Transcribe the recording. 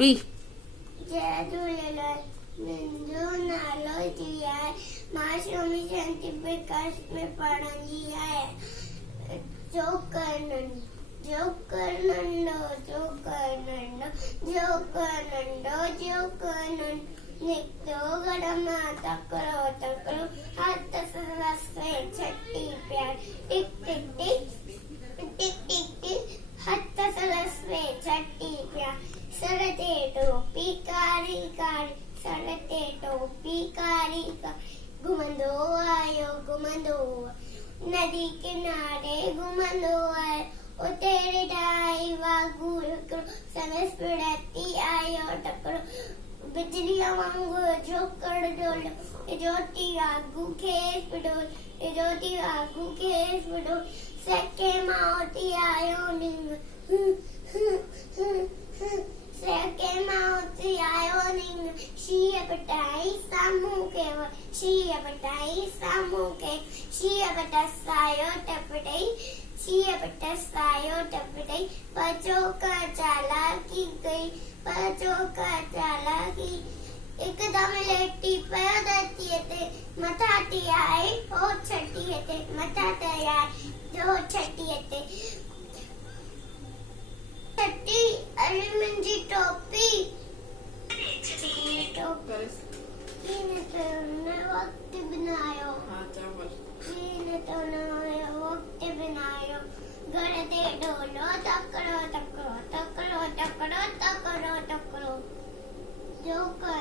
बी जय झूलेलाल। मुंहिंजो नालो दिया आहे। मां स्वामी शांति प्रकाश में पढ़ंदी आहियां। जो कर नंढो जो कर नंढो जो कर नंढो जो कर नंढो जो कर नंढो निकितो घर मां तकिड़ो तकिड़ो हथ सरस में छटी प्यार टिक टिक टिक टिक टिक टिक हथ सरस में छटी प्यार सर ते टोपी कारी कारी सर ते टोपी कारी कारी घुमंदो आयो घुमंदो नदी किनारे घुमंदो आयो उते ॾाई वागुंरु हिकिड़ो संदसि पिड़ती आयो टकिरो बिजलीअ वांगुरु झोकड़ डोलो ज्योति आगू खेसि पिॾो ज्योति आगू खेसि पिॾो सेके मां उथी आयो नींग सेके मां उथी आयो नींग शींहं पटाई साम्हूं कयो शींहं पटाई साम्हूं कयो शींहं पटायो टप ॾेई शींहं पटायो टप ॾेई पचोका चालाकी कई पचोका चालाकी हिकदमि लेटी पियो धरतीअ ते मथां ते आहे हो छटीअ ते मथां ते आहे जो छटीअ ते छटी अरे मुंहिंजी टोपी कीअं त वक़्तु बनायो कीअं त वक़्तु बनायो घर ते ढोलो तकिड़ो तकिड़ो तकिड़ो तकिड़ो तकिड़ो तकिड़ो जो कर